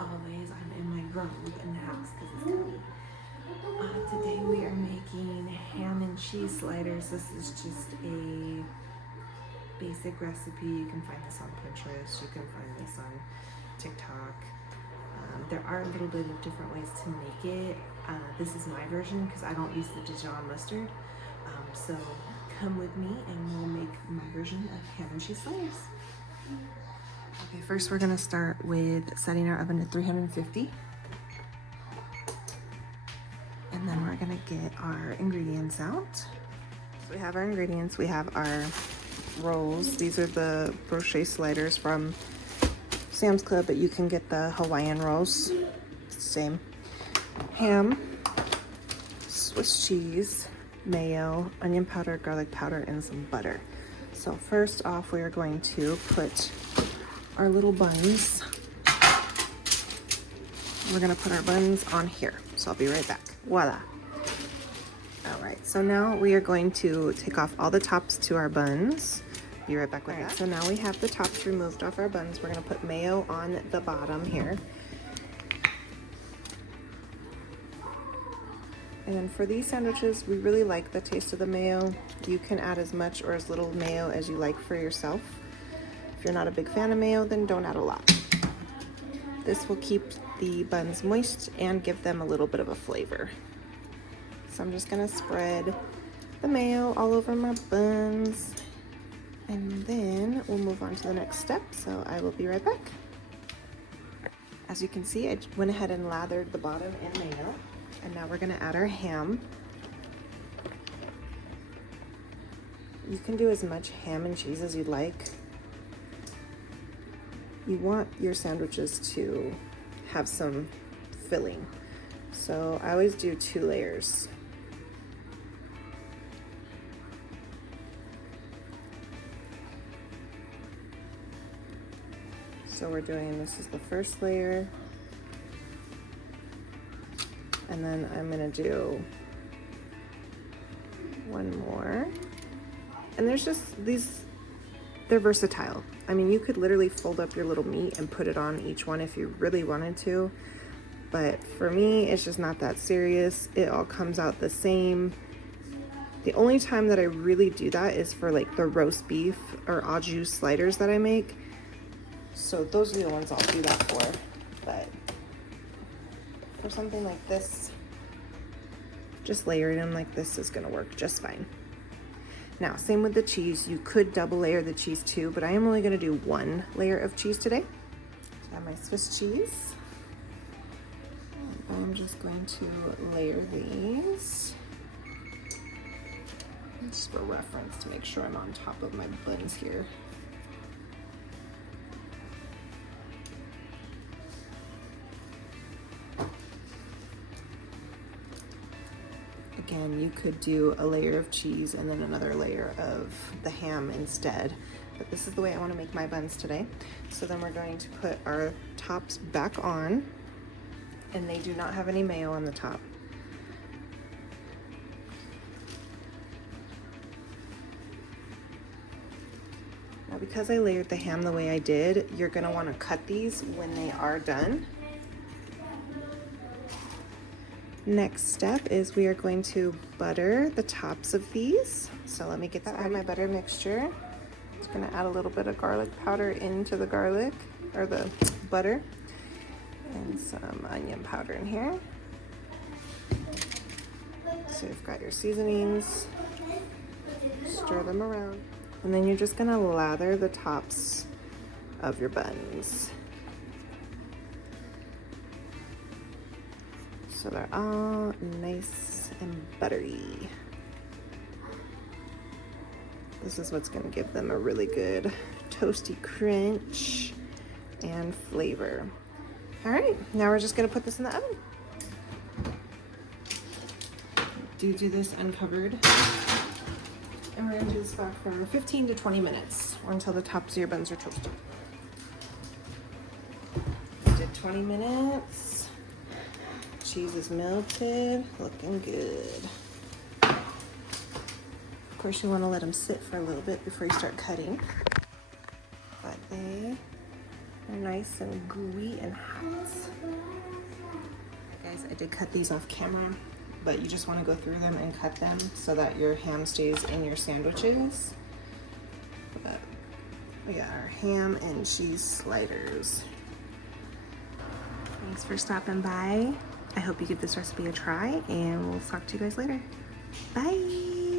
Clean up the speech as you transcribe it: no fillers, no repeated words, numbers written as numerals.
always, I'm in my robe in the house because it's cold. Today we are making ham and cheese sliders. This is just a basic recipe. You can find this on Pinterest. You can find this on TikTok. There are a little bit of different ways to make it. This is my version because I don't use the Dijon mustard. So come with me and we'll make my version of ham and cheese sliders. Okay, first we're gonna start with setting our oven at 350. And then we're gonna get our ingredients out. So we have our ingredients. We have our rolls. These are the brochet sliders from Sam's Club, but you can get the Hawaiian rolls. It's the same. Ham, Swiss cheese, mayo, onion powder, garlic powder, and some butter. So first off, we are going to put our little buns. We're gonna put our buns on here. So I'll be right back. Voila. All right, so now we are going to take off all the tops to our buns. Be right back with that. So now we have the tops removed off our buns. We're gonna put mayo on the bottom here. And then for these sandwiches, we really like the taste of the mayo. You can add as much or as little mayo as you like for yourself. If you're not a big fan of mayo, then don't add a lot. This will keep the buns moist and give them a little bit of a flavor. So I'm just gonna spread the mayo all over my buns. And then we'll move on to the next step. So I will be right back. As you can see, I went ahead and lathered the bottom in mayo. And now we're gonna add our ham. You can do as much ham and cheese as you'd like. You want your sandwiches to have some filling. So I always do 2 layers. So we're doing, this is the first layer. And then I'm gonna do one more. And there's just these, they're versatile. I mean, you could literally fold up your little meat and put it on each one if you really wanted to. But for me, it's just not that serious. It all comes out the same. The only time that I really do that is for like the roast beef or au jus sliders that I make. So those are the ones I'll do that for. But for something like this, just layering them like this is gonna work just fine. Now, same with the cheese. You could double layer the cheese too, but I am only gonna do 1 layer of cheese today. So I have my Swiss cheese. And I'm just going to layer these. Just for reference to make sure I'm on top of my buns here. Again, you could do a layer of cheese and then another layer of the ham instead, but this is the way I want to make my buns today. So then we're going to put our tops back on, and they do not have any mayo on the top. Now, because I layered the ham the way I did, you're going to want to cut these when they are done. Next step is we are going to butter the tops of these. So let me get that out of my butter mixture. Just gonna add a little bit of garlic powder into the garlic, or the butter, and some onion powder in here. So you've got your seasonings, stir them around, and then you're just gonna lather the tops of your buns. So they're all nice and buttery. This is what's gonna give them a really good toasty crunch and flavor. All right, now we're just gonna put this in the oven. Do this uncovered. And we're gonna do this back for 15 to 20 minutes or until the tops of your buns are toasted. Did 20 minutes. Cheese is melted, looking good. Of course, you want to let them sit for a little bit before you start cutting. But they are nice and gooey and hot. did cut these off camera, but you just want to go through them and cut them so that your ham stays in your sandwiches. But we got our ham and cheese sliders. Thanks for stopping by. I hope you give this recipe a try, and we'll talk to you guys later. Bye.